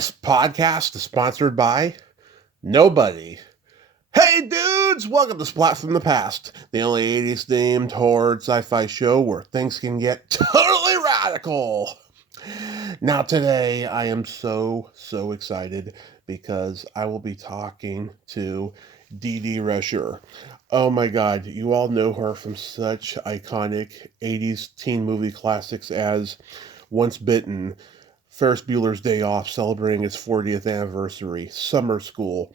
This podcast is sponsored by nobody. Hey dudes, welcome to Splat from the Past, the only 80s themed horror sci-fi show where things can get totally radical. Now today I am so excited because I will be talking to DeeDee Rescher. Oh my god, you all know her from such iconic 80s teen movie classics as Once Bitten, Ferris Bueller's Day Off celebrating its 40th anniversary, Summer School,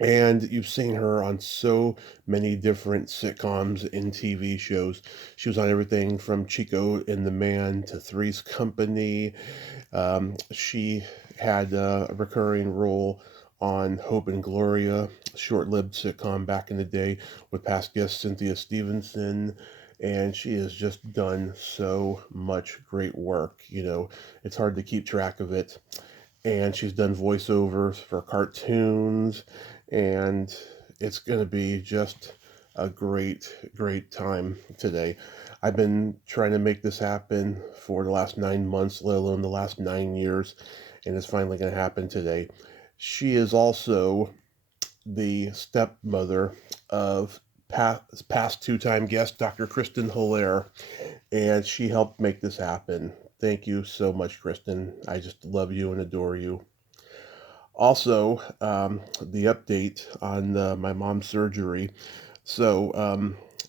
and you've seen her on so many different sitcoms and TV shows. She was on everything from Chico and the Man to Three's Company. She had a recurring role on Hope and Gloria, short-lived sitcom back in the day with past guest Cynthia Stevenson. And she has just done so much great work. You know, it's hard to keep track of it. And she's done voiceovers for cartoons, and it's going to be just a great time today. I've been trying to make this happen for the last 9 months, let alone the last 9 years, and it's finally going to happen today. She is also the stepmother of past two-time guest Dr. Kristen Hilaire, and she helped make this happen. Thank you so much, Kristen. I just love you and adore you. Also, the update on my mom's surgery. So,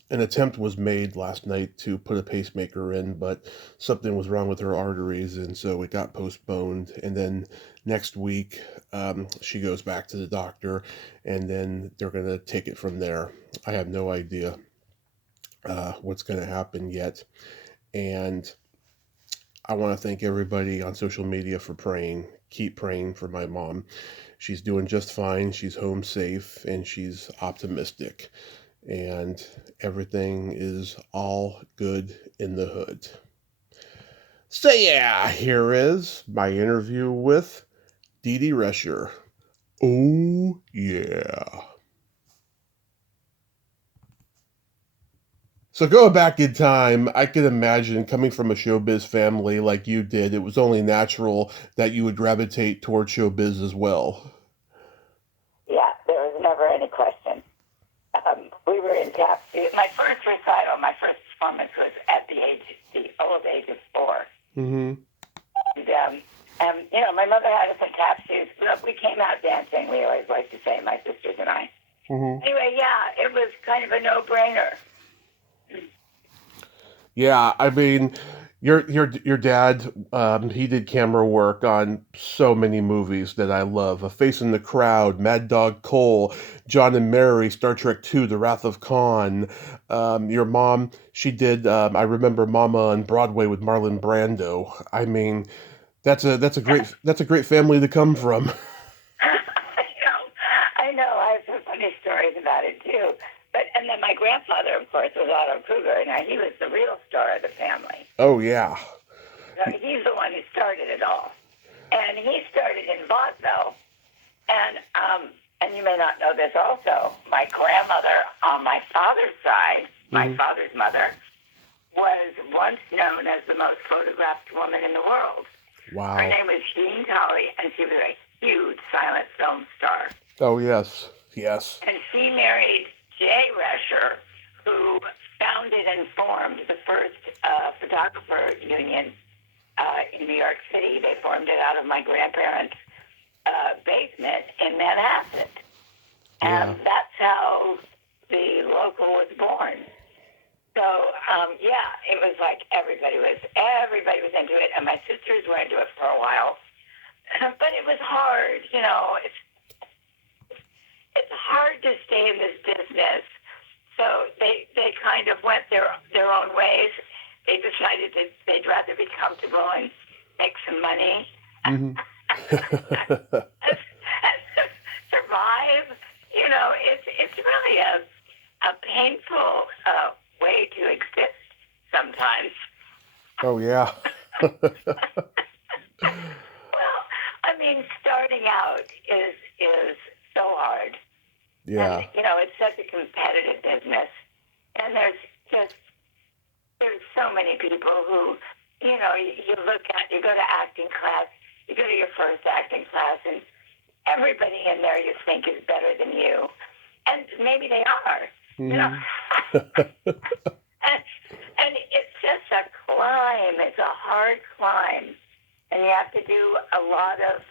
an attempt was made last night to put a pacemaker in, but something was wrong with her arteries, and so it got postponed. And then next week, she goes back to the doctor, and then they're going to take it from there. I have no idea what's going to happen yet. And I want to thank everybody on social media for praying. Keep praying for my mom. She's doing just fine. She's home safe and she's optimistic. And everything is all good in the hood. So yeah, here is my interview with DeeDee Rescher. Oh yeah. So going back in time, I can imagine coming from a showbiz family like you did, it was only natural that you would gravitate toward showbiz as well. Yeah, there was never any question. We were in tap. My first recital, my first performance was at the old age of 4. Mm-hmm. And you know, my mother had us in tap shoes. We came out dancing, we always like to say, my sisters and I. Mm-hmm. Anyway, yeah, it was kind of a no-brainer. Yeah, I mean, your dad, he did camera work on so many movies that I love. A Face in the Crowd, Mad Dog Cole, John and Mary, Star Trek II, The Wrath of Khan. Your mom, she did. I remember Mama on Broadway with Marlon Brando. I mean, that's a great family to come from. I know. I have some funny stories about it too. And then my grandfather, of course, was Otto Kruger. Now he was the real star of the family. Oh yeah. So he's the one who started it all, and he started in vaudeville. And you may not know this also. My grandmother on my father's side, my father's mother, was once known as the most photographed woman in the world. Wow. Her name was Jean Tolley, and she was a huge silent film star. Oh yes. And she married Jay Rescher, who founded and formed the first photographer union in New York City. They formed it out of my grandparents' basement in Manhattan. And that's how the local was born. So, it was like everybody was into it, and my sisters were into it for a while. But it was hard, you know. It's hard to stay in this business. So they kind of went their own ways. They decided that they'd rather be comfortable and make some money and survive. You know, it's really a painful way to exist sometimes. Oh yeah. Well, I mean, starting out is so hard. Yeah. And, you know, it's such a competitive business. And there's so many people who, you know, you go to acting class, you go to your first acting class, and everybody in there you think is better than you, and maybe they are, you know. and it's just a climb. It's a hard climb, and you have to do a lot of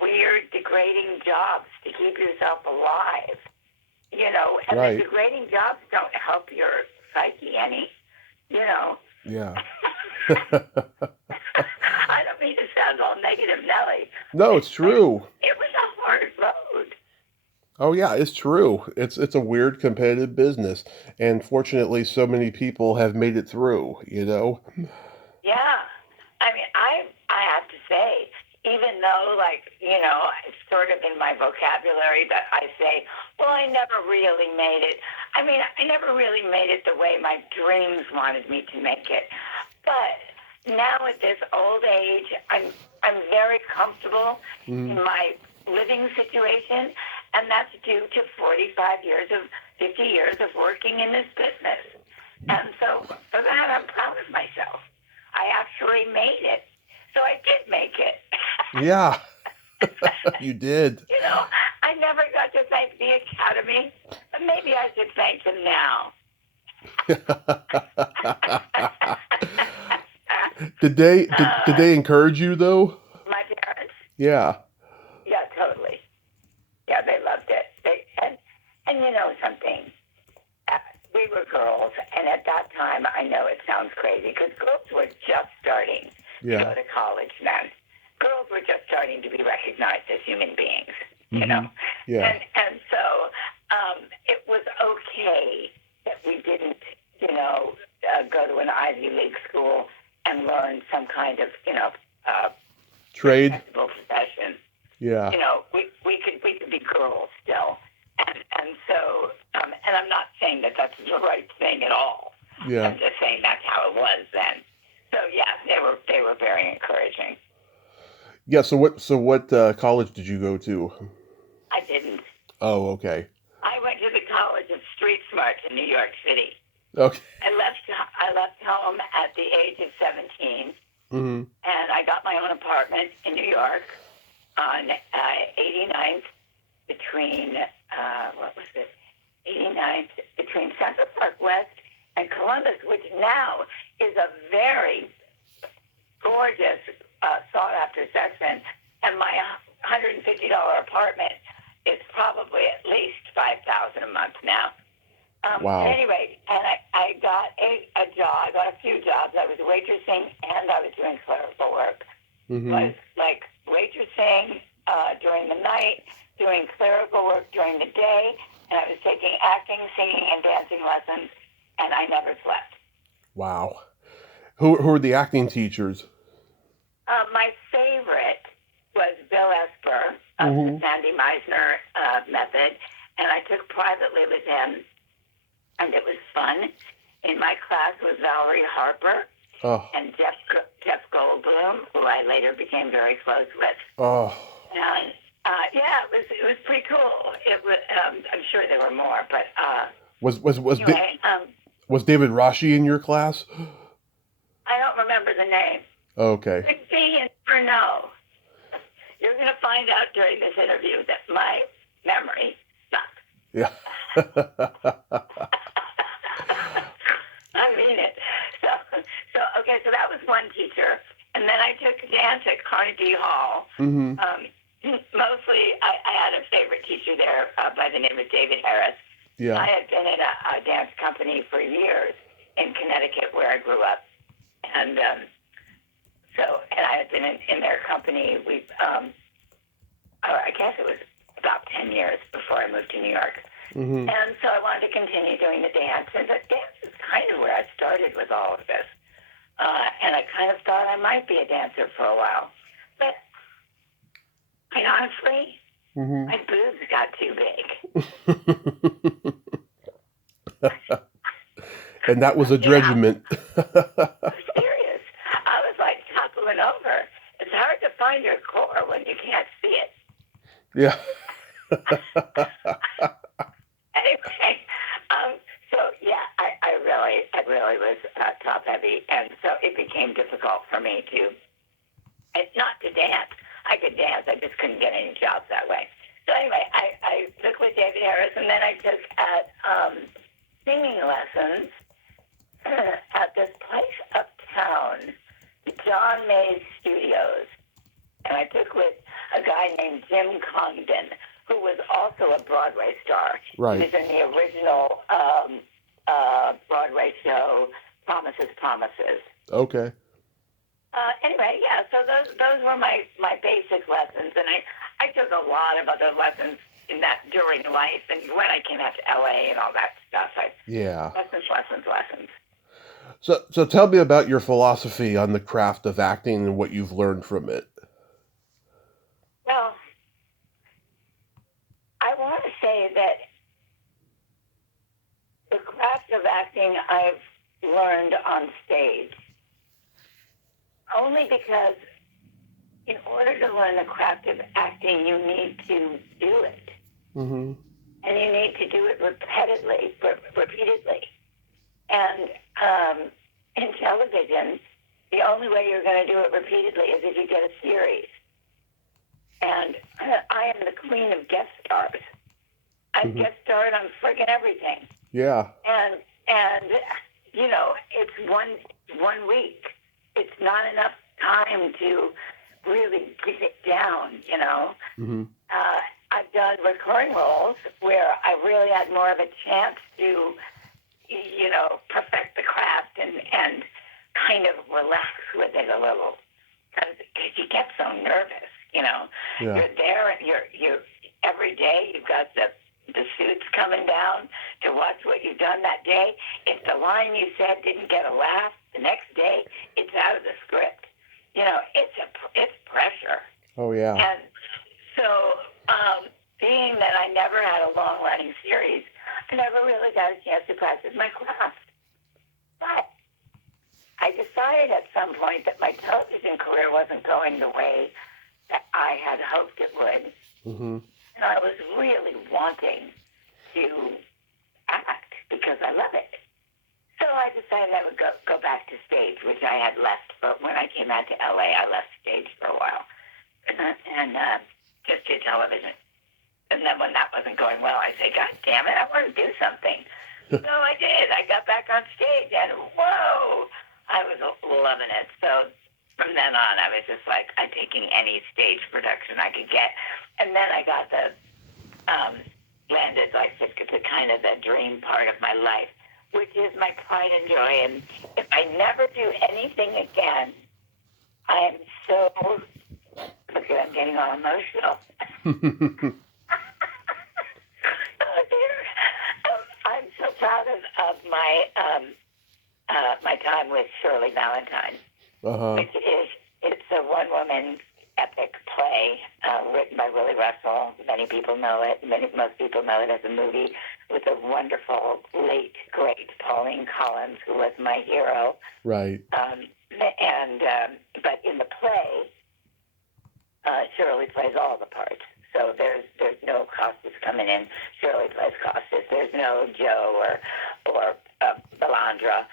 weird, degrading jobs to keep yourself alive, you know. And Right. the degrading jobs don't help your psyche any, you know. Yeah. I don't mean to sound all negative, Nelly. No, it's true. It was a hard road. Oh yeah, it's true. It's a weird competitive business, and fortunately, so many people have made it through. You know. Yeah. I mean, I have to say, even though, like, you know, it's sort of in my vocabulary that I say, well, I never really made it. I mean, I never really made it the way my dreams wanted me to make it. But now at this old age, I'm very comfortable in my living situation, and that's due to 50 years of working in this business. And so for that, I'm proud of myself. I actually made it. So I did make it. Yeah. You did. You know, I never got to thank the Academy, but maybe I should thank them now. Did they encourage you though? My parents? Yeah. Yeah, totally. Yeah, they loved it. And you know something? We were girls, and at that time, I know it sounds crazy, because girls were just starting to go to college then. Girls were just starting to be recognized as human beings, you know? Yeah. And so it was okay that we didn't, you know, go to an Ivy League school and learn some kind of, you know, trade, profession. Yeah. You know, we could be girls still. And so, and I'm not saying that that's the right thing at all. Yeah. I'm just saying that's how it was then. So yeah, they were very encouraging. Yeah. So what college did you go to? I didn't. Oh, okay. I went to the College of Street Smarts in New York City. Okay. I left home at the age of 17, and I got my own apartment in New York on 89th between 89th between Central Park West and Columbus, which now is a very gorgeous, sought-after section, and my $150 apartment is probably at least $5,000 a month now. Wow. Anyway, and I got a job. I got a few jobs. I was waitressing and I was doing clerical work. I was like waitressing during the night, doing clerical work during the day, and I was taking acting, singing, and dancing lessons, and I never slept. Wow. Who are the acting teachers? My favorite was Bill Esper of the Sandy Meisner method, and I took privately with him, and it was fun. In my class was Valerie Harper and Jeff Goldblum, who I later became very close with. And yeah, it was pretty cool. It was. I'm sure there were more, but anyway, was David Rescher in your class? I don't remember the name. Okay. Could be, and never know. You're going to find out during this interview that my memory sucks. Yeah. I mean it. So okay, so that was one teacher. And then I took dance at Carnegie Hall. Mostly, I had a favorite teacher there by the name of David Ferris. Yeah. I had been in a dance company for years in Connecticut where I grew up. And and I had been in their company. I guess it was about 10 years before I moved to New York. And so I wanted to continue doing the dance. And the dance is kind of where I started with all of this. And I kind of thought I might be a dancer for a while. But quite honestly, my boobs got too big. And that was a dredgement. Serious. I was like toppling over. It's hard to find your core when you can't see it. Yeah. Anyway, so yeah, I really was top heavy, and so it became difficult for me to, not to dance. I couldn't get any jobs that way. So anyway, I took with David Harris, and then I took at singing lessons at this place uptown, John May's Studios. And I took with a guy named Jim Congdon, who was also a Broadway star. Right. He was in the original Broadway show, Promises, Promises. Okay. Anyway, yeah, so those were my basic lessons. And I took a lot of other lessons in that during life. And when I came out to L.A. and all that stuff, lessons. So tell me about your philosophy on the craft of acting and what you've learned from it. Well, I want to say that the craft of acting I've learned on stage, only because in order to learn the craft of acting, you need to do it. Mm-hmm. And you need to do it repeatedly. And in television, the only way you're going to do it repeatedly is if you get a series. And I am the queen of guest stars. I guest starred on friggin' everything. Yeah. And you know, it's one week. It's not enough time to really get it down, you know. Mm-hmm. I've done recurring roles where I really had more of a chance to, you know, perfect the craft and kind of relax with it a little. Because you get so nervous, you know. Yeah. You're there and you're every day you've got the suits coming down to watch what you've done that day. If the line you said didn't get a laugh, the next day it's out of the script. You know, it's pressure. Oh, yeah. And so, being that I never had a long-running series, I never really got a chance to practice my craft. But I decided at some point that my television career wasn't going the way that I had hoped it would. Mm-hmm. And I was really wanting to act because I love it. So I decided I would go back to stage, which I had left. But when I came out to L.A., I left stage for a while and just did television. And then when that wasn't going well, I said, God damn it, I want to do something. So I did. I got back on stage, and whoa, I was loving it. So from then on, I was just like, I'm taking any stage production I could get. And then I got landed like to kind of the dream part of my life, which is my pride and joy. And if I never do anything again, I am so, look, I'm getting all emotional. Oh, dear. I'm so proud of my time with Shirley Valentine, which it's a one-woman epic play written by Willie Russell. Many people know it. Most people know it as a movie with a wonderful, late, great Pauline Collins, who was my hero. Right. But in the play, Shirley plays all the parts. So there's no Costas coming in. Shirley plays Costas. There's no Joe or Belandra.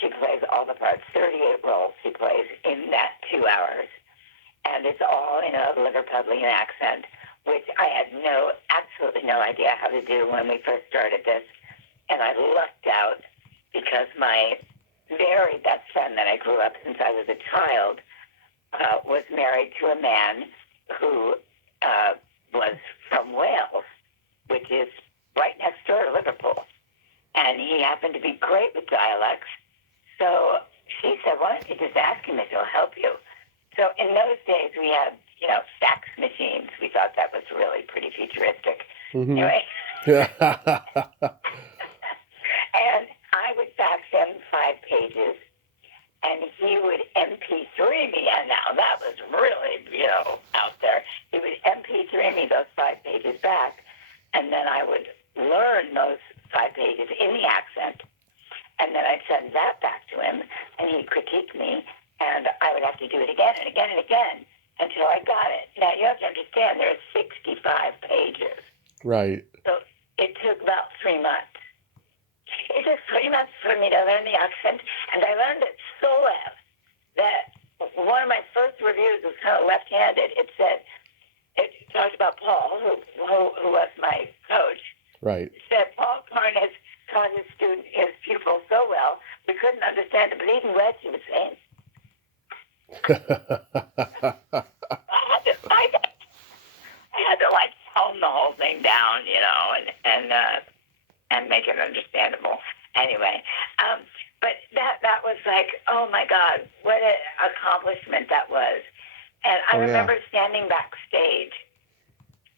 She plays all the parts. 38 roles she plays in that 2 hours. And it's all in a Liverpudlian accent, which I had absolutely no idea how to do when we first started this. And I lucked out because my very best friend that I grew up since I was a child was married to a man who was from Wales, which is right next door to Liverpool. And he happened to be great with dialects. So she said, why don't you just ask him if he'll help you? So in those days, we had, fax machines. We thought that was really pretty futuristic. Mm-hmm. Anyway. And I would fax him 5 pages, and he would MP3 me. And now that was really, out there. He would MP3 me those 5 pages back, and then I would learn those 5 pages in the accent, and then I'd send that back to him, and he'd critique me. And I would have to do it again and again and again until I got it. Now, you have to understand, there are 65 pages. Right. So it took about 3 months. It took 3 months for me to learn the accent, and I learned it so well that one of my first reviews was kind of left-handed. It said, talked about Paul, who was my coach, Right. said Paul Karn has taught his pupils so well, we couldn't understand the bleeding words he was saying. I had to like tone the whole thing down, and make it understandable. Anyway, but that was like, oh my God, what an accomplishment that was. And I remember standing backstage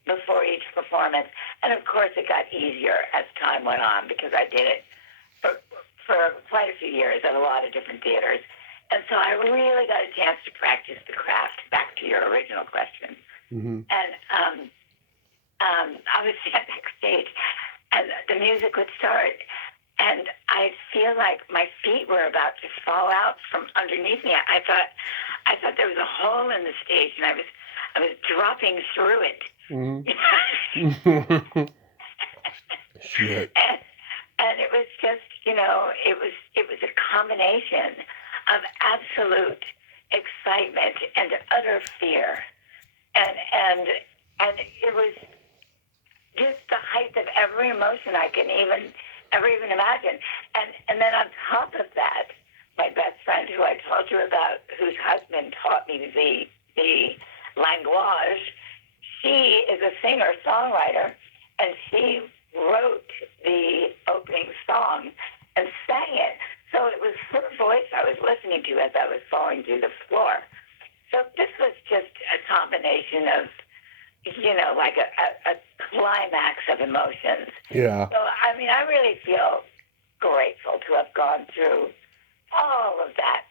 before each performance, and of course it got easier as time went on because I did it for quite a few years at a lot of different theaters. And so I really got a chance to practice the craft, back to your original question. Mm-hmm. And I would stand backstage, and the music would start, and I'd feel like my feet were about to fall out from underneath me. I thought there was a hole in the stage, and I was dropping through it. Mm-hmm. Shit. And it was just, it was a combination of absolute excitement and utter fear, and it was just the height of every emotion I can ever even imagine. And then on top of that, my best friend, who I told you about, whose husband taught me the language, she is a singer-songwriter, and she wrote the opening song and sang it. So it was her voice I was listening to as I was falling through the floor. So this was just a combination of, like a climax of emotions. Yeah. So, I mean, I really feel grateful to have gone through all of that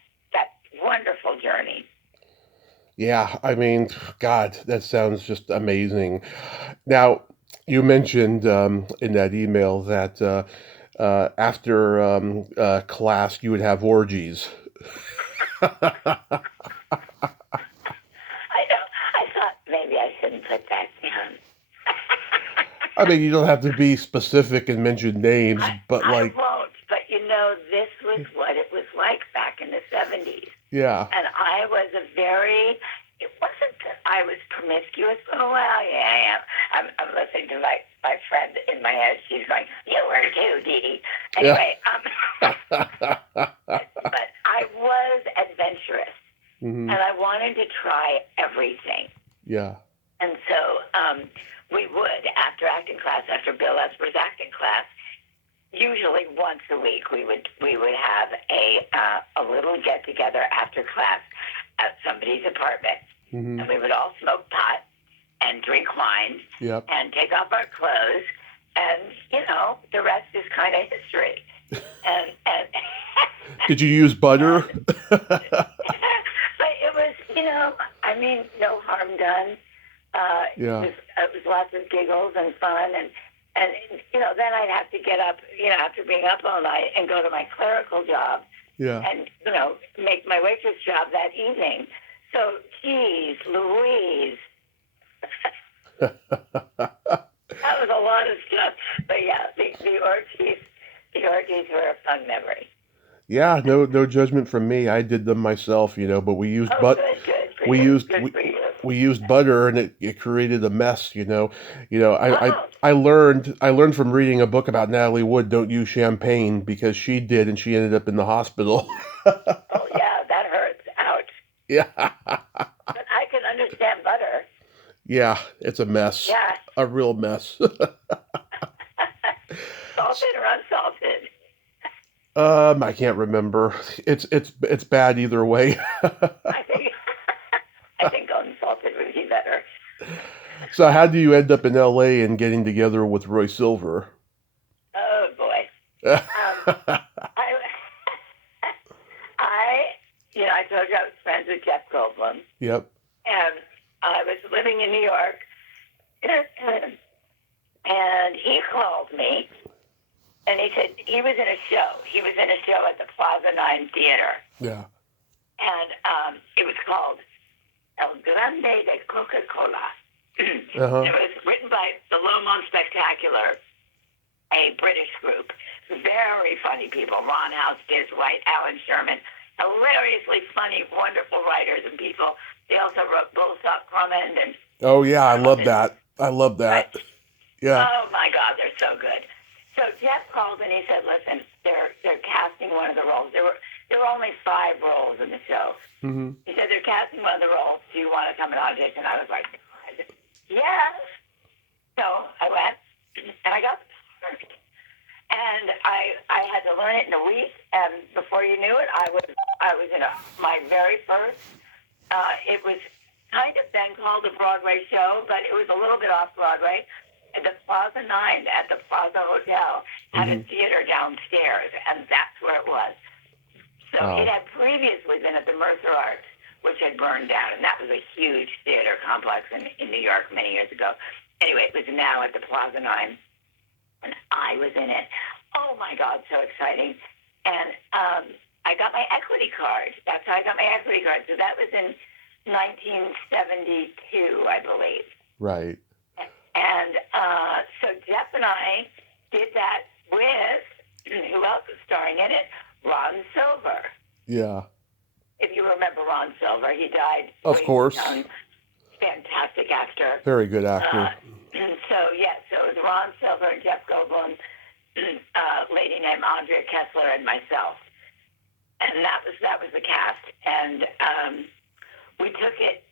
wonderful journey. Yeah, I mean, God, that sounds just amazing. Now, you mentioned in that email that after class you would have orgies. I know. I thought maybe I shouldn't put that down. I mean, you don't have to be specific and mention names, but I like, won't. But this was what it was like back in the 70s. yeah. And I was it wasn't that I was promiscuous. Oh, well, yeah. I'm listening to my friend in my head. She's going, you were too, DeeDee. Anyway, but I was adventurous. Mm-hmm. And I wanted to try everything. Yeah. And so we would, after acting class, after Bill Esper's acting class, usually once a week we would have a little get together after class at somebody's apartment, Mm-hmm. and we would all smoke pot and drink wine, Yep. and take off our clothes, and the rest is kind of history. and Did you use butter? but it was, no harm done. Yeah. It was lots of giggles and fun, and then I'd have to get up, after being up all night and go to my clerical job, Yeah. and make my waitress job that evening. So, geez, Louise, that was a lot of stuff. But yeah, the orgies were a fun memory. Yeah, no judgment from me. I did them myself, but we used Good we used butter, and it created a mess, I learned from reading a book about Natalie Wood, don't use champagne, because she did, and she ended up in the hospital. Oh yeah, that hurts. Ouch. Yeah. But I can understand butter. Yeah, it's a mess. Yeah. A real mess. Salted or unsalted? I can't remember. It's bad either way. I think unsalted would be better. So how do you end up in LA and getting together with Roy Silver? Oh boy. I told you I was friends with Jeff Goldblum. Yep. And I was living in New York, and he called me, and he said he was in a show. He was in a show at the Plaza 9 Theater. Yeah. And it was called El Grande de Coca-Cola. Uh-huh. It was written by the Lomond Spectacular, a British group. Very funny people. Ron House, Diz White, Alan Sherman. hilariously funny, wonderful writers and people. They also wrote Bullsock Crummond and Oh yeah, I love that. I love that. Yeah. oh my God, they're so good. So Jeff called and he said, "Listen, they're casting one of the roles. There were only 5 roles in the show. Mm-hmm. He said they're casting one of the roles. Do you want to come and audition?" I was like, "Yes." So I went and I got the part. And I had to learn it in a week, and before you knew it, I was in my very first. It was kind of then called a Broadway show, but it was a little bit off Broadway. The Plaza 9 at the Plaza Hotel had a theater downstairs, and that's where it was. So it had previously been at the Mercer Arts, which had burned down, and that was a huge theater complex in New York many years ago. Anyway, it was now at the Plaza 9. And I was in it. Oh, my God, so exciting. And I got my equity card. That's how I got my equity card. So that was in 1972, I believe. Right. And so Jeff and I did that with, who else was starring in it? Ron Silver. Yeah. If you remember Ron Silver, he died. Of course. Fantastic actor. Very good actor. So it was Ron Silver and Jeff Goldblum, a lady named Andrea Kessler, and myself. And that was the cast. And we took it,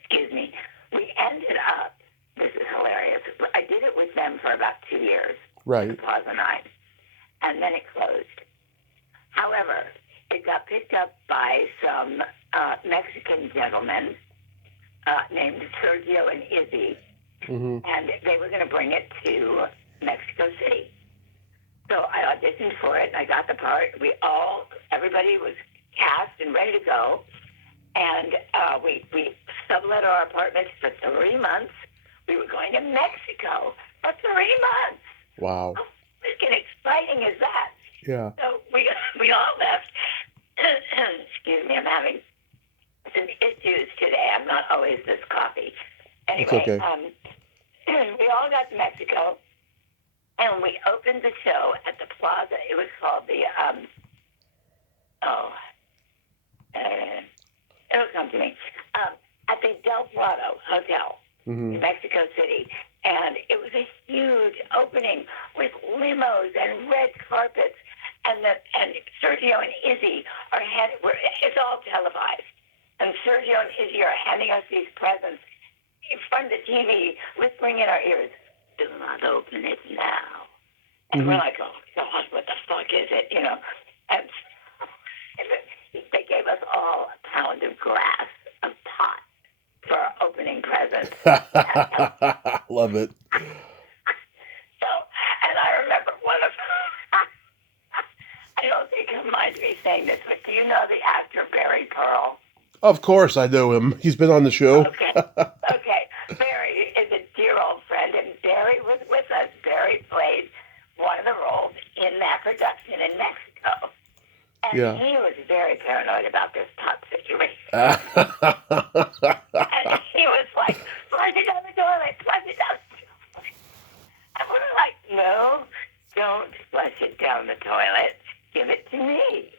excuse me, we ended up, this is hilarious, I did it with them for about 2 years. Right. At the Plaza 9. And then it closed. However, it got picked up by some Mexican gentlemen named Sergio and Izzy, and they were going to bring it to Mexico City. So I auditioned for it, and I got the part. Everybody was cast and ready to go, and we sublet our apartments for 3 months. We were going to Mexico for 3 months. Wow. How freaking exciting is that? Yeah. So we all left. Excuse me, I'm having some issues today. I'm not always this coffee. Anyway, it's okay. We all got to Mexico, and we opened the show at the Plaza. It was called the, it'll come to me, at the Del Prado Hotel in Mexico City. And it was a huge opening with limos and red carpets. And Sergio and Izzy it's all televised. And Sergio and Izzy are handing us these presents in front of the TV, whispering in our ears, "Do not open it now." And we're like, "Oh, God, what the fuck is it?" You know. And they gave us all a pound of glass of pot for our opening presents. Love it. So, and I remember one of I don't think he'll mind me saying this, but do you know the actor Barry Pearl? Of course I know him. He's been on the show. Okay. Barry is a dear old friend, and Barry was with us. Barry played one of the roles in that production in Mexico. And he was very paranoid about this pot situation. And he was like, "Flush it down the toilet, flush it down the toilet." And we were like, "No, don't flush it down the toilet. Give it to me."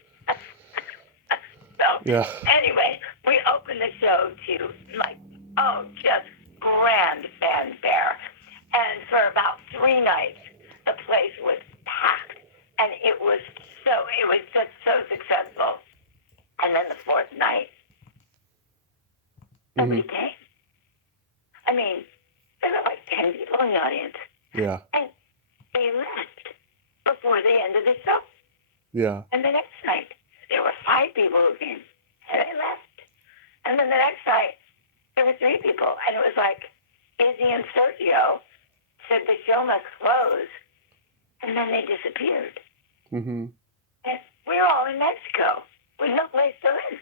So anyway, we opened the show to just grand fanfare. And for about 3 nights, the place was packed. And it was just so successful. And then the 4th night, nobody came. I mean, there were like 10 people in the audience. Yeah. And they left before the end of the show. Yeah. And the next night, there were 5 people who came, and they left. And then the next night, there were 3 people, and it was like Izzy and Sergio said the show must close, and then they disappeared. And we were all in Mexico with no place to live.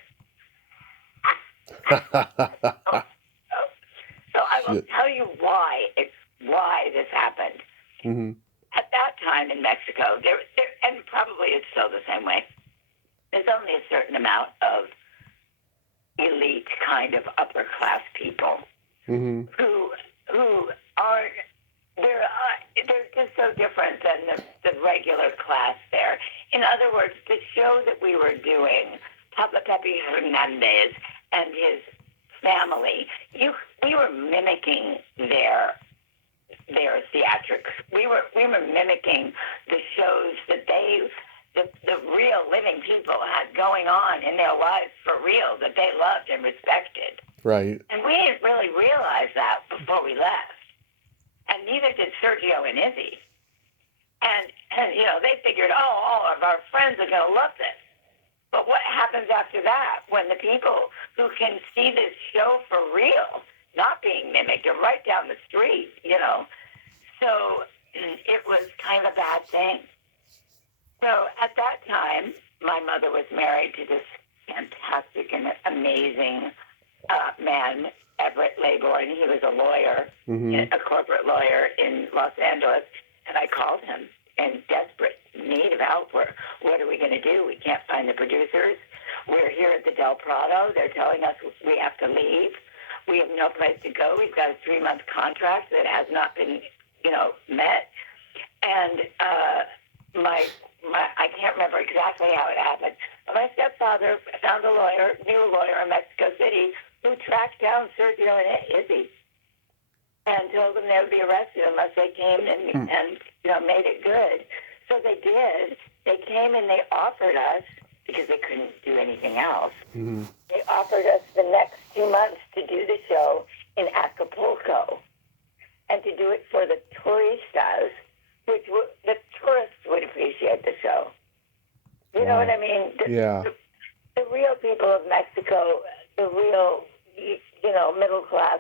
So I will tell you why this happened. At that time in Mexico, there, and probably it's still the same way, there's only a certain amount of elite kind of upper class people who are they're just so different than the regular class there. in other words, the show that we were doing, Papa Pepe Hernandez and his family, we were mimicking their theatrics. We were mimicking the shows that the real living people had going on in their lives for real, that they loved and respected. Right. And we didn't really realize that before we left. And neither did Sergio and Izzy. And they figured, all of our friends are going to love this. But what happens after that when the people who can see this show for real, not being mimicked, are right down the street, So it was kind of a bad thing. So at that time, my mother was married to this fantastic and amazing man, Everett Laybourne. He was a lawyer, a corporate lawyer in Los Angeles. And I called him in desperate need of help. What are we going to do? We can't find the producers. We're here at the Del Prado. They're telling us we have to leave. We have no place to go. We've got a 3-month contract that has not been, met. And I can't remember exactly how it happened. But my stepfather found a new lawyer in Mexico City, who tracked down Sergio and Izzy and told them they would be arrested unless they came and made it good. So they did. They came and they offered us, because they couldn't do anything else, they offered us the next 2 months to do the show in Acapulco and to do it for the turistas, the tourists would appreciate the show. You know what I mean? The real people of Mexico, the real, middle class,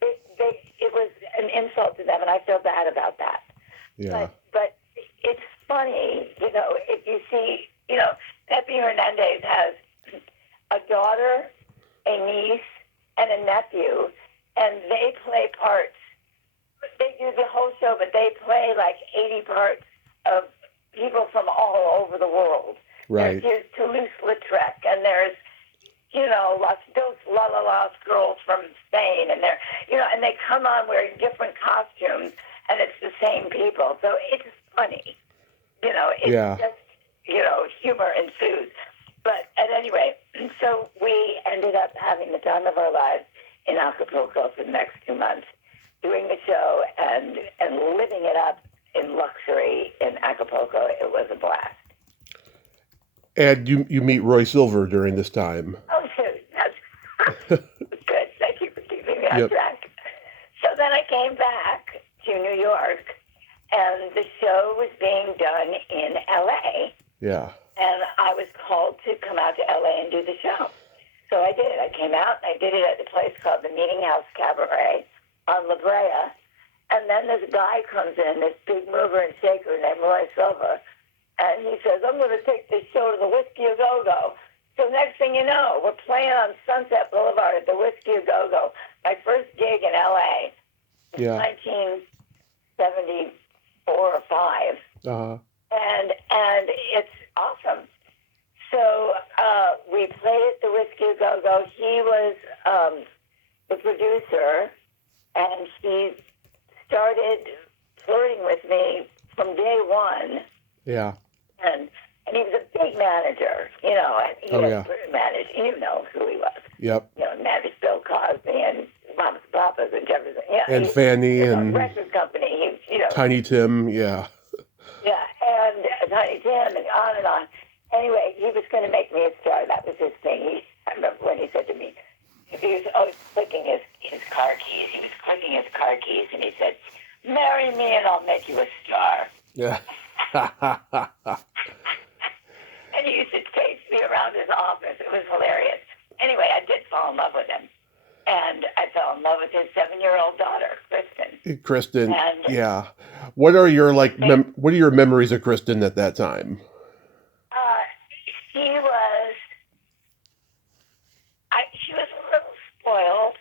it was an insult to them, and I feel bad about that. Yeah. But it's funny, if you see, Pepe Hernandez has a daughter, a niece, and a nephew, and they play parts. They do the whole show, but they play like 80 parts of people from all over the world. Right. There's Toulouse-Lautrec, and there's, those La La Las girls from Spain, and they're, and they come on wearing different costumes, and it's the same people. So it's funny. It's just, humor ensues. But at any rate, so we ended up having the time of our lives in Acapulco for the next 2 months, doing the show and living it up in luxury in Acapulco. It was a blast. And you meet Roy Silver during this time. Oh, shoot. That's good. Thank you for keeping me on track. So then I came back to New York, and the show was being done in L.A. Yeah. And I was called to come out to L.A. and do the show. So I did. I came out, and I did it at a place called the Meeting House Cabaret on La Brea. And then this guy comes in, this big mover and shaker named Roy Silver, and he says, I'm going to take this show to the Whiskey A Go-Go. So next thing you know, we're playing on Sunset Boulevard at the Whiskey A Go-Go. My first gig in L.A. in 1974 or 5. Uh-huh. And it's awesome. So we played at the Whiskey A Go-Go. He was the producer, and he started flirting with me from day one. Yeah. And he was a big manager, and he managed, you know who he was. Yep. Managed Bill Cosby and Mamas Papas and Jefferson. Yeah, and Fanny and record company. Tiny Tim, yeah. Yeah, and Tiny Tim and on and on. Anyway, he was going to make me a star. That was his thing. I remember when he said to me, he was always clicking his car keys. He was clicking his car keys, and he said, marry me and I'll make you a star. Yeah. And he used to chase me around his office. It was hilarious. Anyway, I did fall in love with him. And I fell in love with his 7-year-old daughter, Kristen. Kristen, yeah. What are your what are your memories of Kristen at that time? She was a little spoiled.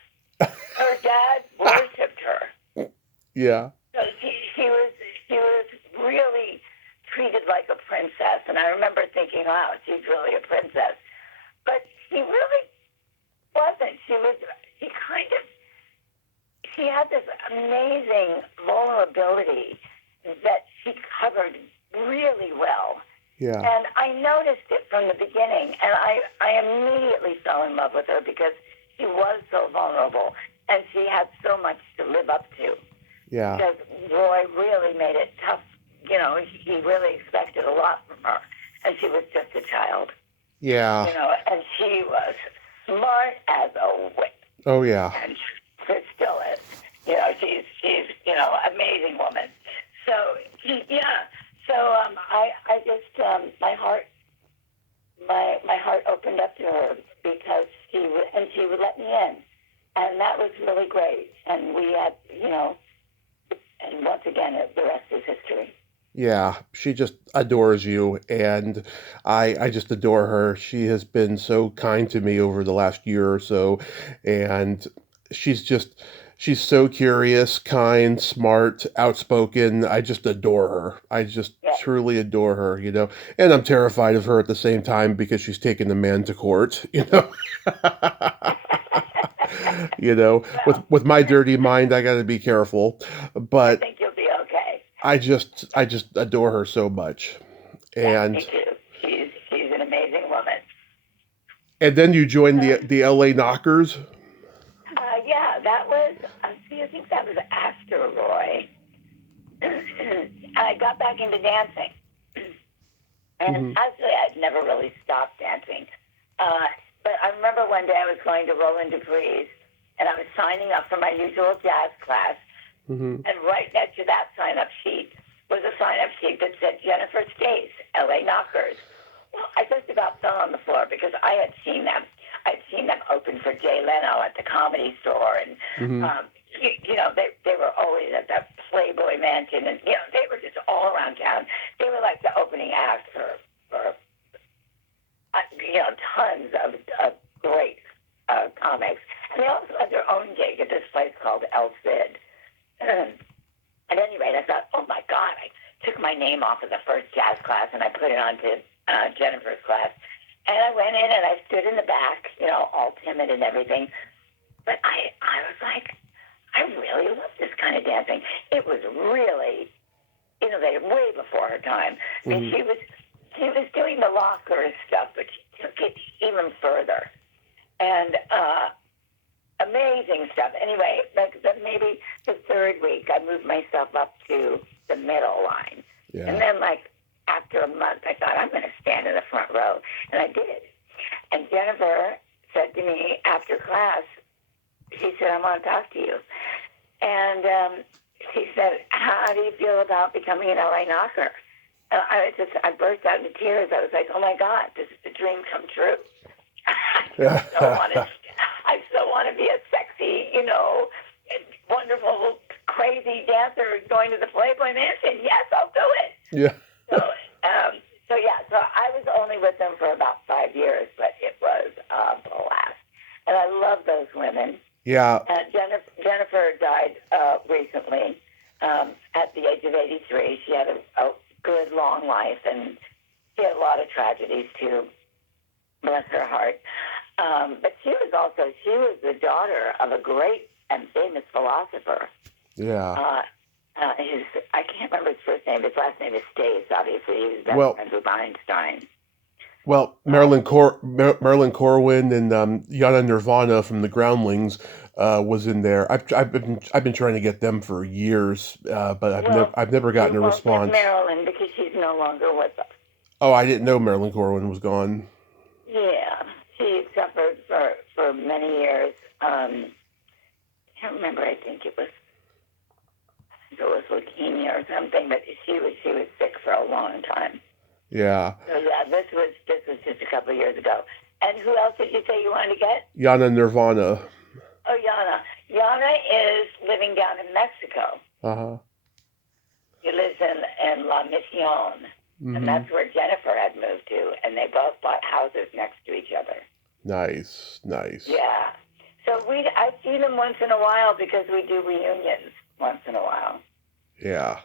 Her dad worshipped her. Yeah. So she was really treated like a princess, and I remember thinking, wow, she's really a princess. But she really wasn't. She had this amazing vulnerability that she covered really well. Yeah. And I noticed it from the beginning, and I immediately fell in love with her because she was so vulnerable, and she had so much to live up to. Yeah. Because Roy really made it tough. You know, he really expected a lot from her, and she was just a child. Yeah. You know, and she was smart as a whip. Oh, yeah. And she still is. You know, she's amazing woman. So yeah. So I just my heart opened up to her because she would let me in, and that was really great. And we had, and once again, the rest is history. Yeah, she just adores you, and I just adore her. She has been so kind to me over the last year or so, and she's just she's so curious, kind, smart, outspoken. I just adore her. I just Yeah. truly adore her, And I'm terrified of her at the same time because she's taken the man to court, with my dirty mind, I got to be careful. I But think you'll be okay. I just adore her so much. Yeah, me And too. She's an amazing woman. and then you joined the LA Knockers. Yeah, that was. I think that was after Roy. I got back into dancing, and actually, I'd never really stopped dancing. But I remember one day I was going to Roland Dupree's, and I was signing up for my usual jazz class. Mm-hmm. And right next to that sign-up sheet was a sign-up sheet that said Jennifer Stace, LA Knockers. Well, I just about fell on the floor because I had seen them. I'd seen them open for Jay Leno at the Comedy Store, and they were always at the Playboy Mansion, and they were just all around town. They were like the opening act for tons of great comics. And they also had their own gig at this place called El Cid. At any rate, I thought, oh my God, I took my name off of the first jazz class and I put it onto Jennifer's class. And I went in and I stood in the back, all timid and everything. But I was like, I really love this kind of dancing. It was really innovative, way before her time. I mean, she was doing the locker stuff, but she took it even further. And amazing stuff. Anyway, maybe the third week, I moved myself up to the middle line. Yeah. And then, after a month, I thought, I'm going to stand in the front row. And I did. And Jennifer said to me after class, she said, I want to talk to you. And she said, how do you feel about becoming an LA Knocker? And I burst out into tears. I was like, oh, my God, this is a dream come true. I still want to be a sexy, wonderful, crazy dancer going to the Playboy Mansion. Yes, I'll do it. Yeah. So I was only with them for about 5 years, but it was a blast. And I love those women. Yeah. Jennifer died recently at the age of 83. She had a good, long life, and she had a lot of tragedies, too. Bless her heart. But she was the daughter of a great and famous philosopher. Yeah. I can't remember his first name. His last name is Stace, obviously. He was best friends with Einstein. Well, Marilyn Corwin and Yana Nirvana from the Groundlings was in there. I've been trying to get them for years, but I've never gotten a response. Marilyn, because she's no longer with us. Oh, I didn't know Marilyn Corwin was gone. Yeah, she suffered for many years. I can't remember. I think it was leukemia or something, but she was sick for a long time. Yeah. So yeah, this was just a couple of years ago. And who else did you say you wanted to get? Yana Nirvana. Oh, Yana. Yana is living down in Mexico. Uh-huh. She lives in La Misión, and that's where Jennifer had moved to, and they both bought houses next to each other. Nice. Yeah. So I see them once in a while because we do reunions once in a while. Yeah.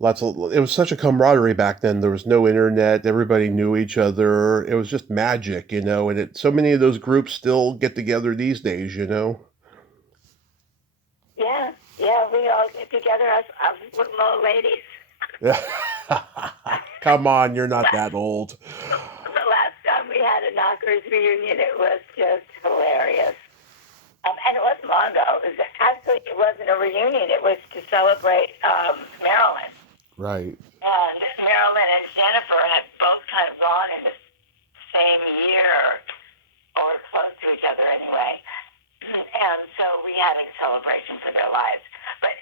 It was such a camaraderie back then. There was no internet. Everybody knew each other. It was just magic, and so many of those groups still get together these days, Yeah, we all get together as little old ladies. Come on, you're not that old. The last time we had a Knockers reunion, it was just hilarious. And it wasn't long ago. It wasn't a reunion. It was to celebrate Marilyn. Right. And Marilyn and Jennifer had both kind of gone in the same year or close to each other anyway. And so we had a celebration for their lives. But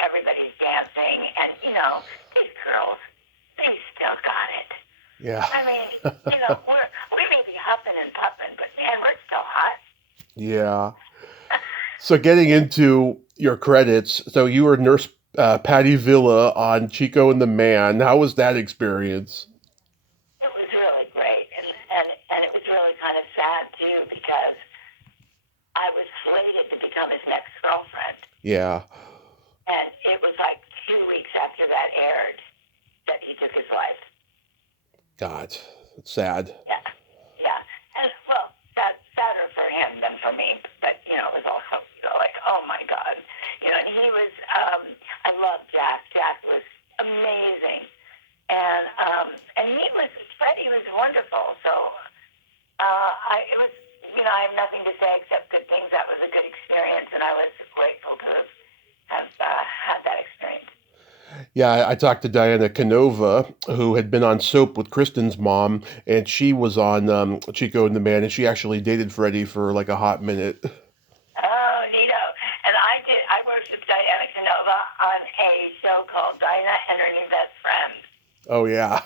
everybody's dancing. And, these girls, they still got it. Yeah. I mean, we may be huffing and puffing, but man, we're still hot. Yeah. So getting into your credits, so you were Nurse Patty Villa on Chico and the Man. How was that experience? It was really great, and it was really kind of sad too because I was slated to become his next girlfriend. Yeah. And it was like 2 weeks after that aired that he took his life. God, it's sad. Yeah, yeah. And well, that's sadder for him than for me. But it was also like, oh my God, And he was. I love Jack. Jack was amazing, and Freddie was wonderful. So it was. I have nothing to say except good things. That was a good experience, and I was grateful to have had that experience. Yeah, I talked to Diana Canova, who had been on Soap with Kristen's mom, and she was on Chico and the Man, and she actually dated Freddie for like a hot minute. Oh, neato. And I worked with Diana Canova on a show called Dinah and Her New Best Friend. Oh, yeah.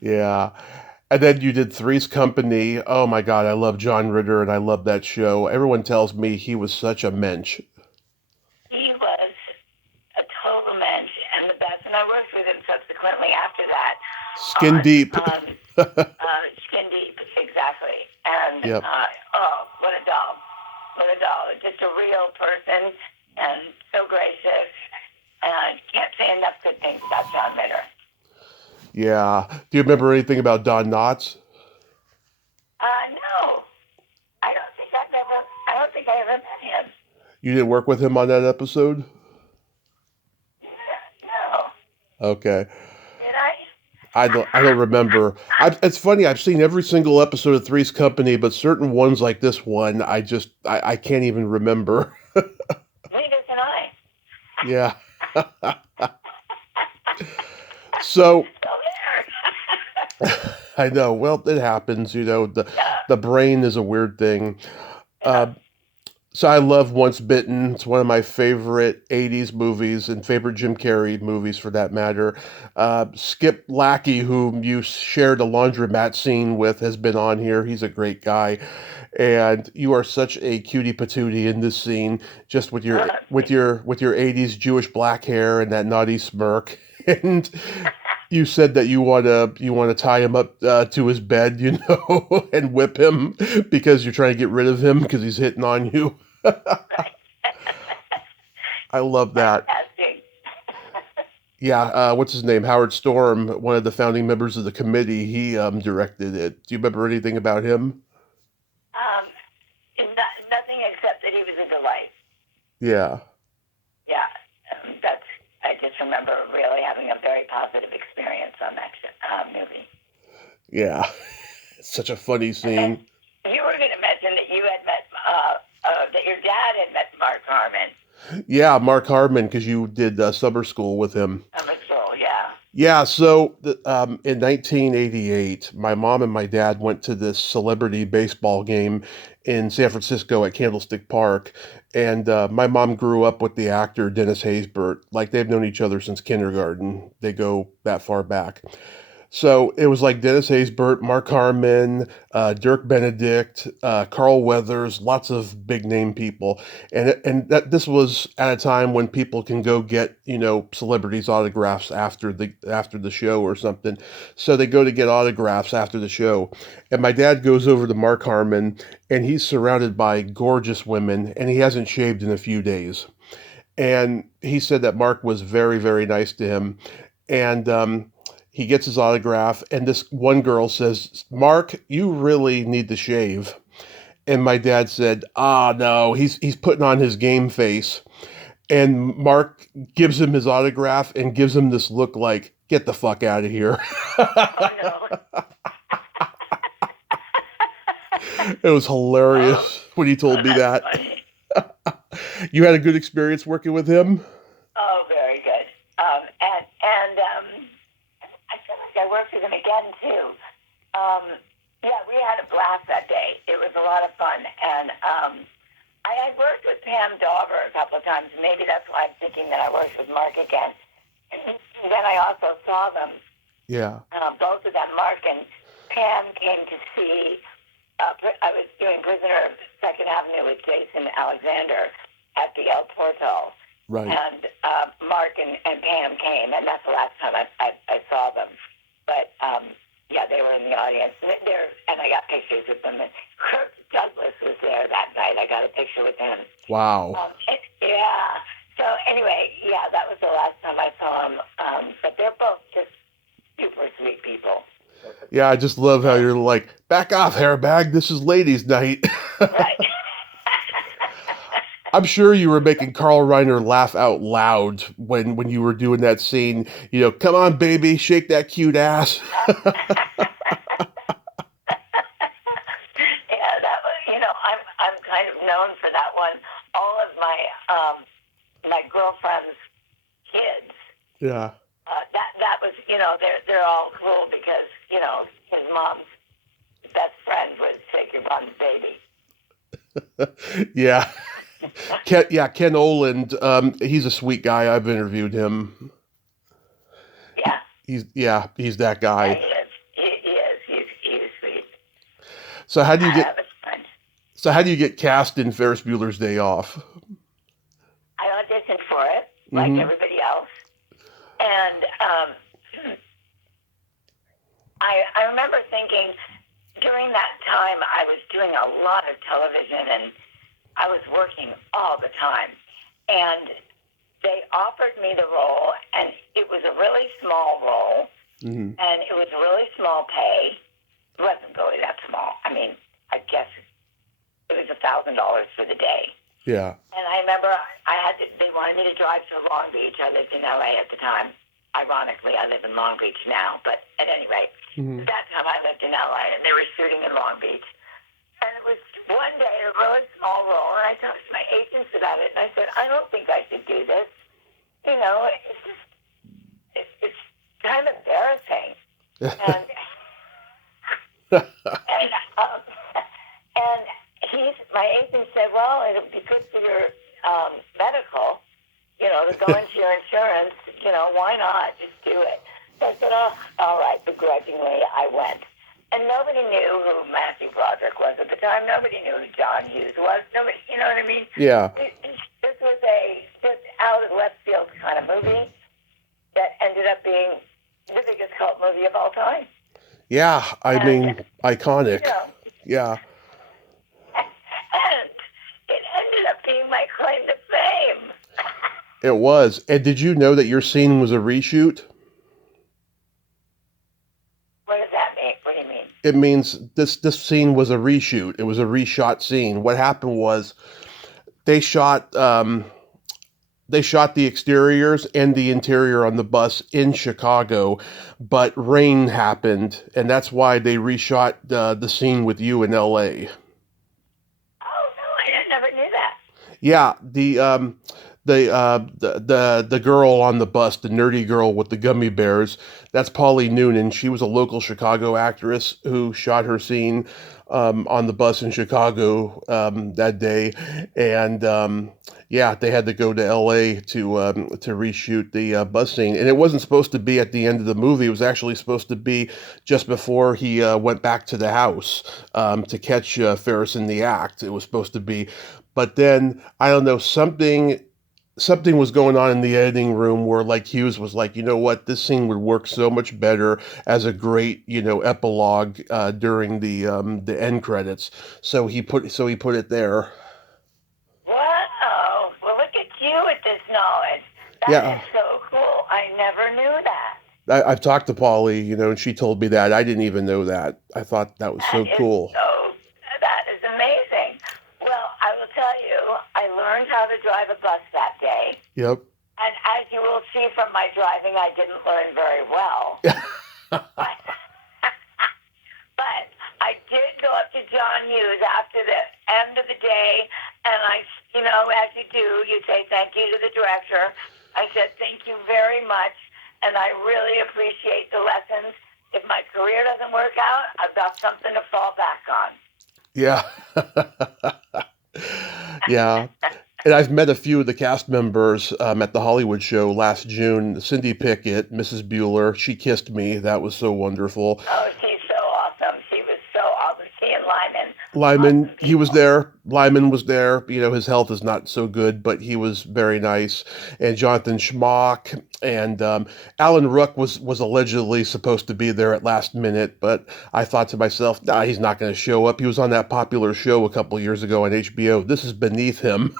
Yeah. And then you did Three's Company. Oh, my God, I love John Ritter, and I love that show. Everyone tells me he was such a mensch. He was a total mensch and the best. And I worked with him subsequently after that. Skin deep. Skin deep, exactly. And, yep. What a doll. What a doll. Just a real person and so gracious. And can't say enough good things about John Ritter. Yeah. Do you remember anything about Don Knotts? No. I don't think I ever met him. You didn't work with him on that episode? No. Okay. Did I? I don't remember. It's funny. I've seen every single episode of Three's Company, but certain ones like this one, I can't even remember. Neither can I. Yeah. So. I know. Well, it happens. The brain is a weird thing. So I love Once Bitten. It's one of my favorite 80s movies and favorite Jim Carrey movies for that matter. Skip Lackey, whom you shared a laundromat scene with, has been on here. He's a great guy. And you are such a cutie patootie in this scene, just with your 80s Jewish black hair and that naughty smirk. And you said that you want to tie him up to his bed, and whip him because you're trying to get rid of him because he's hitting on you. I love that. Yeah, what's his name? Howard Storm, one of the founding members of the committee. He directed it. Do you remember anything about him? Nothing except that he was a delight. Yeah. Yeah, I just remember really having a very positive experience on that movie. Yeah, such a funny scene. You were going to mention that you had met, that your dad had met Mark Harmon. Yeah, Mark Harmon, because you did summer school with him. Summer school, yeah. Yeah, so in 1988, my mom and my dad went to this celebrity baseball game in San Francisco at Candlestick Park, and my mom grew up with the actor Dennis Haysbert. Like, they've known each other since kindergarten. They go that far back. So it was like Dennis Haysbert, Mark Harmon, Dirk Benedict, Carl Weathers, lots of big name people, and that this was at a time when people can go get celebrities autographs after the show or something. So they go to get autographs after the show, and my dad goes over to Mark Harmon, and he's surrounded by gorgeous women, and he hasn't shaved in a few days, and he said that Mark was very, very nice to him, and he gets his autograph, and this one girl says, "Mark, you really need to shave." And my dad said, "Ah, no, he's putting on his game face." And Mark gives him his autograph and gives him this look like, get the fuck out of here. Oh no. It was Oh, hilarious when he told me that's that. funny. You had a good experience working with him? Oh, very good. And I feel like I worked with him again too. Yeah, we had a blast that day. It was a lot of fun, and I had worked with Pam Dauber a couple of times. Maybe that's why I'm thinking that I worked with Mark again. And then I also saw them, Yeah. both of them. Mark and Pam came to see. I was doing Prisoner of Second Avenue with Jason Alexander at the El Portal. Right. And Mark and Pam came, and that's the last time I saw them. But yeah, they were in the audience, and I got pictures with them. And Kirk Douglas was there that night. I got a picture with him. Wow. Yeah. So anyway, yeah, that was the last time I saw them. But they're both just super sweet people. Yeah, I just love how you're like, back off, hairbag. This is ladies' night. Right. I'm sure you were making Carl Reiner laugh out loud when you were doing that scene. You know, come on, baby, shake that cute ass. Yeah, that was. I'm kind of known for that one. All of my girlfriend's kids. Yeah. That was, they're all cool because his mom's best friend was Shaker Bon's baby. Yeah. Ken Oland, he's a sweet guy. I've interviewed him. Yeah. He's that guy. Yeah, he is. He is. He's sweet. So how do you That was fun. how do you get cast in Ferris Bueller's Day Off? I auditioned for it, like Mhm. everybody else. And I remember thinking during that time I was doing a lot of television and I was working all the time. And they offered me the role, and it was a really small role, Mm-hmm. and it was a really small pay. It wasn't really that small. I mean, I guess it was $1,000 for the day. Yeah. And I remember they wanted me to drive to Long Beach. I lived in LA at the time. Ironically, I live in Long Beach now, but at any rate, that time I lived in LA, and they were shooting in Long Beach. And it was one day, a really small role, and I talked to my agents about it, and I said, I don't think I should do this. It's kind of embarrassing. And and my agent said, well, it'll be good for your medical, to go into your insurance, why not? Just do it. So I said, oh, all right, begrudgingly, I went. And nobody knew who Matthew Broderick was at the time. Nobody knew who John Hughes was. Nobody, you know what I mean? Yeah. This was a just out of left field kind of movie that ended up being the biggest cult movie of all time. Yeah. I mean, iconic. Yeah. And it ended up being my claim to fame. It was. And did you know that your scene was a reshoot? What does that mean? What do you mean? It means this scene was a reshoot. It was a reshot scene. What happened was they shot the exteriors and the interior on the bus in Chicago, but rain happened, and that's why they reshot the scene with you in L.A. Oh no, I never knew that. Yeah, the girl on the bus, the nerdy girl with the gummy bears, that's Pauline Noonan. She was a local Chicago actress who shot her scene on the bus in Chicago that day, and yeah, they had to go to L.A. to reshoot the bus scene, and it wasn't supposed to be at the end of the movie. It was actually supposed to be just before he went back to the house to catch Ferris in the act. It was supposed to be, but then I don't know, something was going on in the editing room where like Hughes was like, you know what, this scene would work so much better as a great, epilogue during the end credits. So he put it there. Wow. Well, look at you with this knowledge. That is so cool. I never knew that. I've talked to Paulie, and she told me that. I didn't even know that. I thought that was so cool. That is amazing. Well, I will tell you, I learned how to drive a bus that day. Yep. And as you will see from my driving, I didn't learn very well. But, but I did go up to John Hughes after the end of the day, and as you do, you say thank you to the director. I said, thank you very much, and I really appreciate the lessons. If my career doesn't work out, I've got something to fall back on. Yeah. Yeah. And I've met a few of the cast members at the Hollywood show last June. Cindy Pickett, Mrs. Bueller, she kissed me. That was so wonderful. Oh, she's so awesome. She was so awesome. She and Lyman. Lyman, Awesome he was people. there. Lyman was there. His health is not so good, but he was very nice. And Jonathan Schmock and Alan Ruck was allegedly supposed to be there at last minute, but I thought to myself, nah, he's not going to show up. He was on that popular show a couple years ago on HBO. This is beneath him.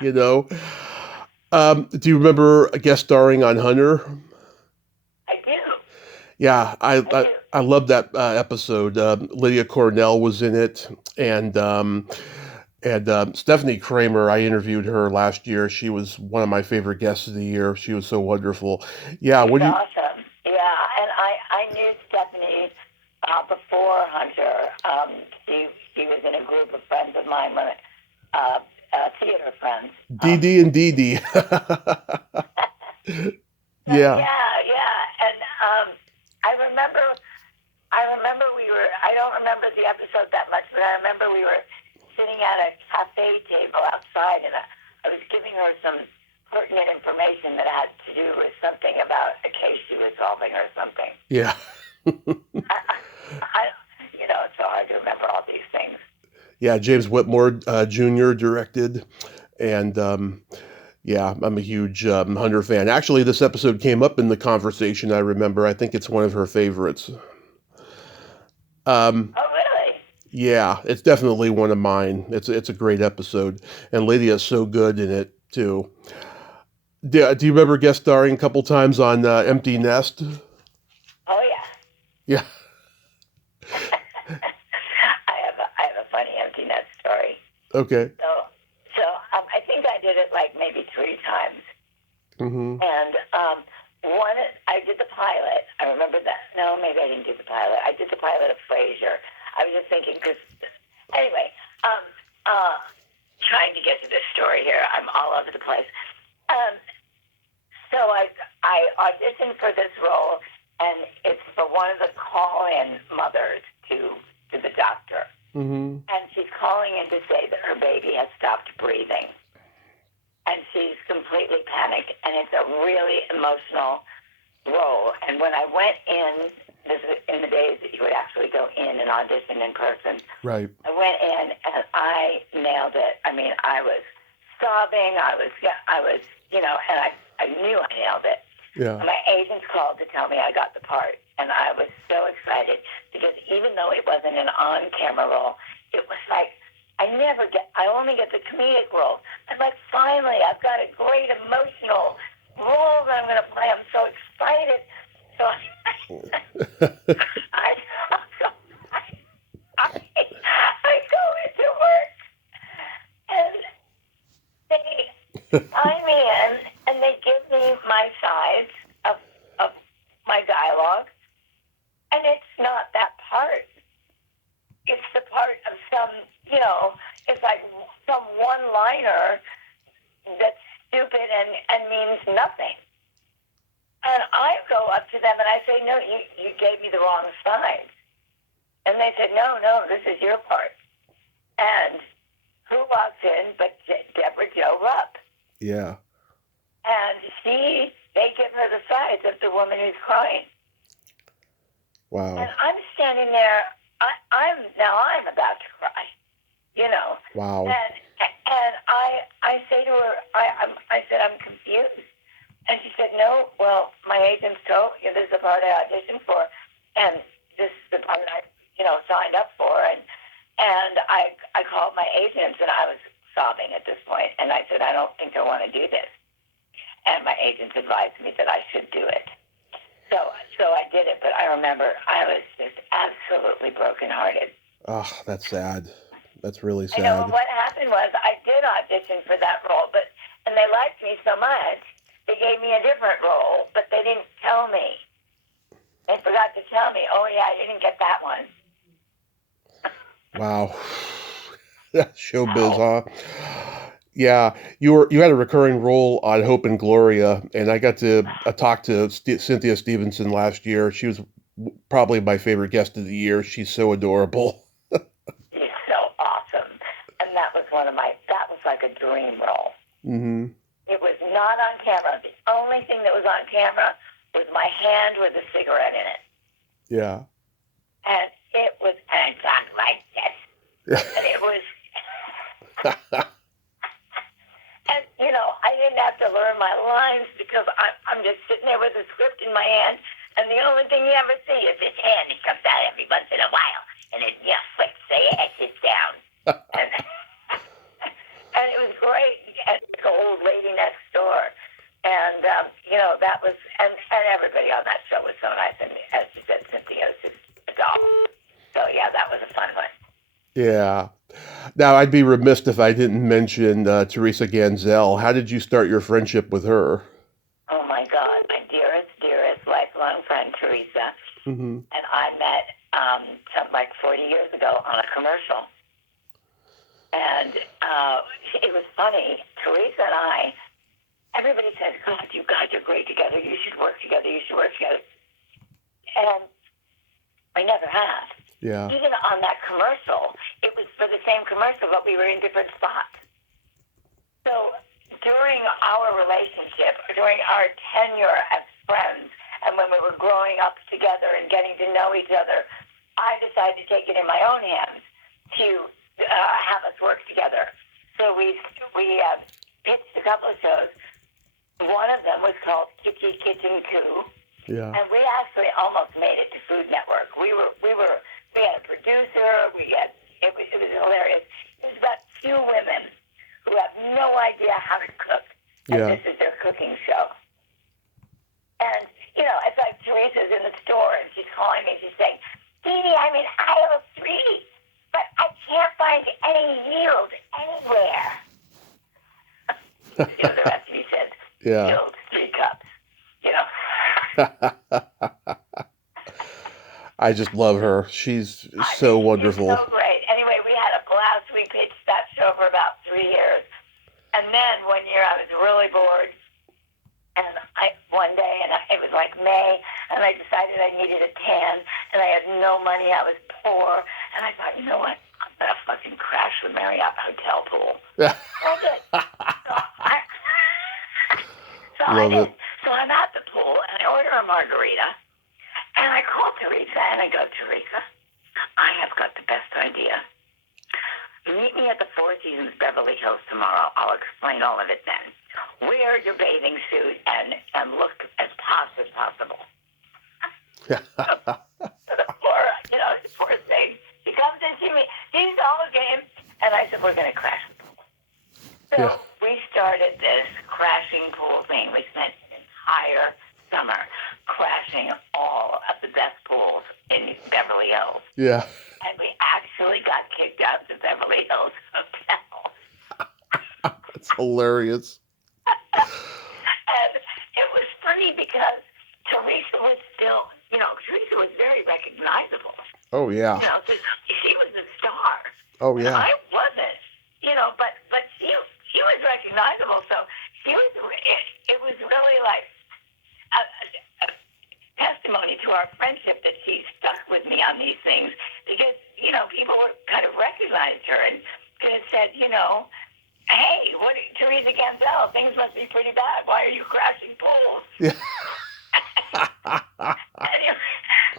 you know. Do you remember guest starring on Hunter? I do. Yeah, I do. I love that episode. Lydia Cornell was in it, and Stephanie Kramer. I interviewed her last year. She was one of my favorite guests of the year. She was so wonderful. Yeah, She's what do you? awesome. Yeah, and I knew Stephanie before Hunter. She was in a group of friends of mine, theater friends. DeeDee and DeeDee. Yeah. Yeah, and I remember we were. I don't remember the episode that much, but I remember we were sitting at a cafe table outside, and I was giving her some pertinent information that had to do with something about a case she was solving or something. Yeah. It's so hard to remember all these things. Yeah, James Whitmore Jr. directed, and yeah, I'm a huge Hunter fan. Actually, this episode came up in the conversation. I remember. I think it's one of her favorites. Oh, really? Yeah, it's definitely one of mine. It's a great episode, and Lydia's so good in it too. Do you remember guest starring a couple times on Empty Nest? Oh, yeah. Yeah. I have a funny empty net story. Okay. So I think I did it like maybe 3 times. Mm-hmm. And one, I did the pilot. I remember that. No, maybe I didn't do the pilot. I did the pilot of Frasier. I was just thinking, because, anyway, trying to get to this story here. I'm all over the place. So I auditioned for this role, and it's for one of the call-in mothers to the doctor. Mm-hmm. And she's calling in to say that her baby has stopped breathing. And she's completely panicked, and it's a really emotional role. And when I went in, this is in the days that you would actually go in and audition in person. Right. I went in, and I nailed it. I mean, I was sobbing. I was, and I knew I nailed it. Yeah. And my agents called to tell me I got the part, and I was so excited because even though it wasn't an on-camera role, it was like I only get the comedic role. I'm like, finally, I've got a great emotional role that I'm going to play. I'm so excited. So I go into work, and they sign me in, and they give me my sides of my dialogue, and it's not that part. It's the part of some, it's like some one-liner that's stupid and means nothing. And I go up to them and I say, no, you gave me the wrong side. And they said, no, this is your part. And who walks in but Deborah Jo Rupp? Yeah. And they give her the sides of the woman who's crying. Wow. And I'm standing there, I'm about to cry, Wow. And I say to her, I said, I'm confused. And she said, no, well, my agent told you this is the part I auditioned for, and this is the part I, signed up for. And I called my agents, and I was sobbing at this point, and I said, I don't think I want to do this. And my agents advised me that I should do it. So I did it, but I remember I was just absolutely brokenhearted. Oh, that's sad. That's really sad. I know what happened was I did audition for that role, but And they liked me so much, they gave me a different role, but they didn't tell me. They forgot to tell me, oh, yeah, you didn't get that one. Wow. That's showbiz, Ow. huh? Yeah, you had a recurring role on Hope and Gloria, and I got to talk to Cynthia Stevenson last year. She was probably my favorite guest of the year. She's so adorable. She's so awesome. And that was like a dream role. Mm-hmm. It was not on camera. The only thing that was on camera was my hand with a cigarette in it. Yeah. And it was, and I talked like this. And it was, and, I didn't have to learn my lines because I'm just sitting there with a script in my hand, and the only thing you ever see is this hand. It comes out every once in a while, and it just flicks the edges down. And it was great. And the old lady next door. And, that was, and everybody on that show was so nice. And as you said, Cynthia was just a doll. So, yeah, that was a fun one. Yeah. Now, I'd be remiss if I didn't mention Teresa Ganzel. How did you start your friendship with her? Oh, my God. My dearest, lifelong friend, Teresa. Mm-hmm. And I met something like 40 years ago on a commercial. And it was funny. Teresa and I, everybody says, God, you guys are great together. You should work together. And I never have. Yeah. Even on that commercial, it was for the same commercial, but we were in different spots. So during our relationship, during our tenure as friends, and when we were growing up together and getting to know each other, I decided to take it in my own hands to have us work together. So we pitched a couple of shows. One of them was called Kitty Kitchen Coup. Yeah. And we actually almost made it to Food Network. We had a producer. It was hilarious. It was about two women who have no idea how to cook, and this is their cooking show. And it's like Teresa's in the store and she's calling me. She's saying, "DeeDee, I'm in aisle 3, but I can't find any yield anywhere." The recipe says, "Yield 3 cups." I just love her. She's so wonderful. She's so great. Anyway, we had a blast. We pitched that show for about 3 years. And then one year I was really bored. And one day, it was like May, and I decided I needed a tan, and I had no money. I was poor. And I thought, you know what? I'm going to fucking crash the Marriott hotel pool. And I did. Love it. So I'm at the pool, and I order a margarita. And I call Teresa, and I go, "Teresa, I have got the best idea. Meet me at the Four Seasons Beverly Hills tomorrow. I'll explain all of it then. Wear your bathing suit and look as posh as possible." So the poor thing, she comes in, she's all game. And I said, "We're going to crash the pool." So we started this crashing pool thing. We spent an entire summer crashing all of the best pools in Beverly Hills. Yeah. And we actually got kicked out of the Beverly Hills hotel. That's hilarious. And it was funny because Teresa was still, Teresa was very recognizable. Oh, yeah. She was a star. Oh, yeah. I wasn't, but she was recognizable. So it was really like a testimony to our friendship that she stuck with me on these things because, people would kind of recognized her and could have said, "Hey, Teresa Ganzel, things must be pretty bad. Why are you crashing pools?" Yeah.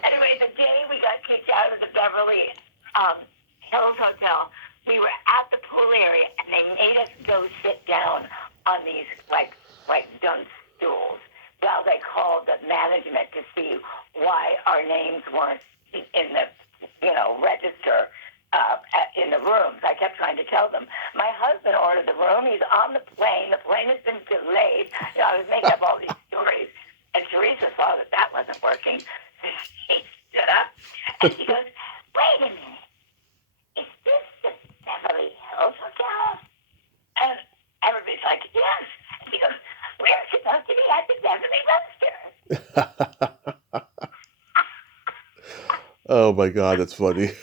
Anyway, the day we got kicked out of the Beverly Hills Hotel, we were at the pool area, and they made us go sit down on these, like dunce stools while they called the management to see why our names weren't in the, register in the rooms. I kept trying to tell them. My husband ordered the room. He's on the plane. The plane has been delayed. I was making up all these stories. And Teresa saw that wasn't working. She stood up and she goes, "Wait a minute. Is this the Beverly Hills Hotel?" And everybody's like, "Yes." Oh my God, that's funny. So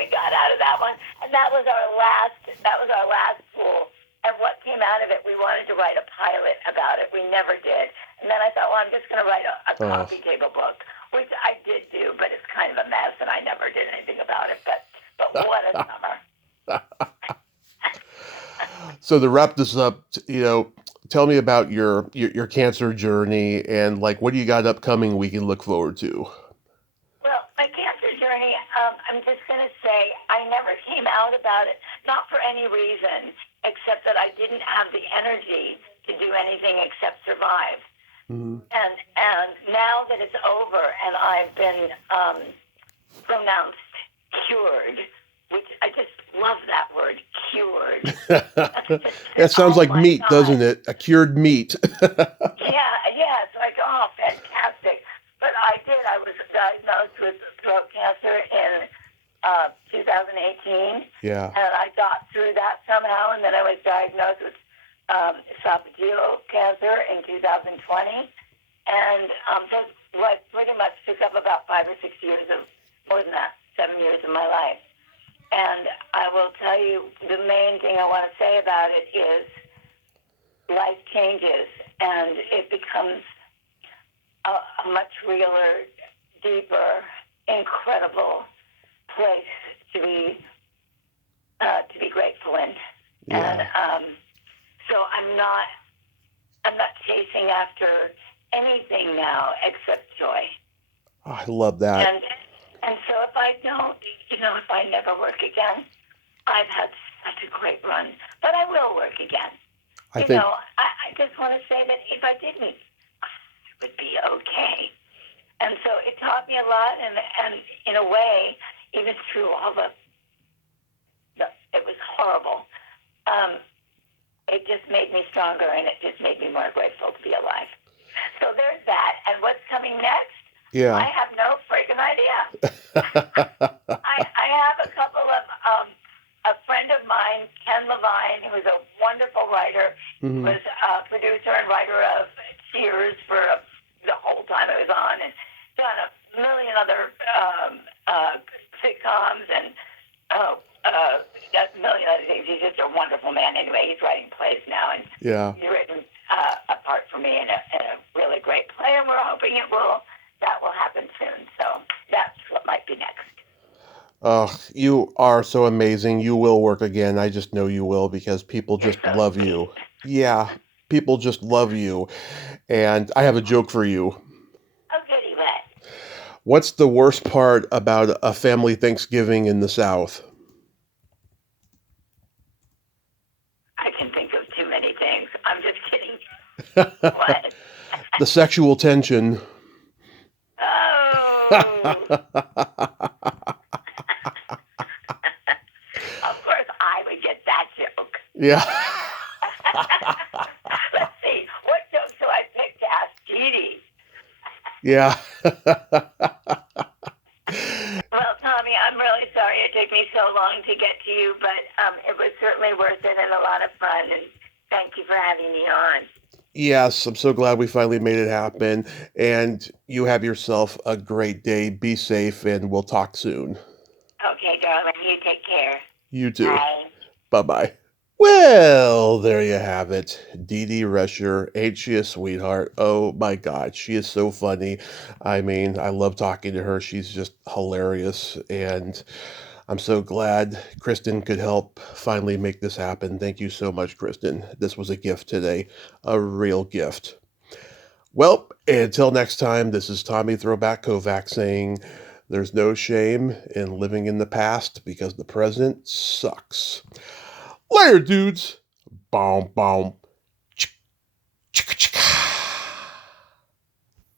we got out of that one, and that was our last. That was our last pool. And what came out of it, we wanted to write a pilot about it. We never did. And then I thought, well, I'm just going to write a coffee table book, which I did do, but it's kind of a mess, and I never did anything about it. But what a summer! So to wrap this up, tell me about your cancer journey and like what do you got upcoming we can look forward to? Well, my cancer journey, I'm just going to say I never came out about it, not for any reason, except that I didn't have the energy to do anything except survive. Mm-hmm. And now that it's over and I've been pronounced cured, which I just love that word, cured. That sounds like meat, God. Doesn't it? A cured meat. Yeah, it's like, oh, fantastic. But I was diagnosed with throat cancer in 2018. Yeah. And I got through that somehow, and then I was diagnosed with esophageal cancer in 2020. And so I pretty much took up about 5 or 6 years of, more than that, 7 years of my life. And I will tell you, the main thing I want to say about it is life changes, and it becomes a much realer, deeper, incredible place to be grateful in. Yeah. And so I'm not chasing after anything now except joy. Oh, I love that. And so if I don't, if I never work again, I've had such a great run, but I will work again. I just want to say that if I didn't, it would be okay. And so it taught me a lot, and in a way, even through all it was horrible, it just made me stronger, and it just made me more grateful to be alive. So there's that. And what's coming next? Yeah. I have no freaking idea. I have a couple of, a friend of mine, Ken Levine, who is a wonderful writer, Mm-hmm. was a producer and writer of Cheers for the whole time it was on, and done a million other sitcoms and a million other things. He's just a wonderful man. Anyway, he's writing plays now, and he's written a part for me in a really great play, and we're hoping that will happen soon. So that's what might be next. Oh, you are so amazing. You will work again. I just know you will because people just love you. Yeah, people just love you. And I have a joke for you. Oh, goody, what? What's the worst part about a family Thanksgiving in the South? I can think of too many things. I'm just kidding. What? The sexual tension. Oh. Of course, I would get that joke. Yeah. Let's see. What joke do I pick to ask DeeDee? Yeah. Well, Tommy, I'm really sorry it took me so long to get to you, but it was certainly worth it and a lot of fun. And thank you for having me on. Yes, I'm so glad we finally made it happen. And you have yourself a great day. Be safe, and we'll talk soon. Okay, darling. You take care. You too. Bye. Bye-bye. Well, there you have it. DeeDee Rescher, ain't she a sweetheart? Oh my God, she is so funny. I mean, I love talking to her. She's just hilarious. And I'm so glad Kristen could help finally make this happen. Thank you so much, Kristen. This was a gift today, a real gift. Well, until next time, this is Tommy Throwback Kovac saying there's no shame in living in the past because the present sucks. Later, dudes. Boom, boom.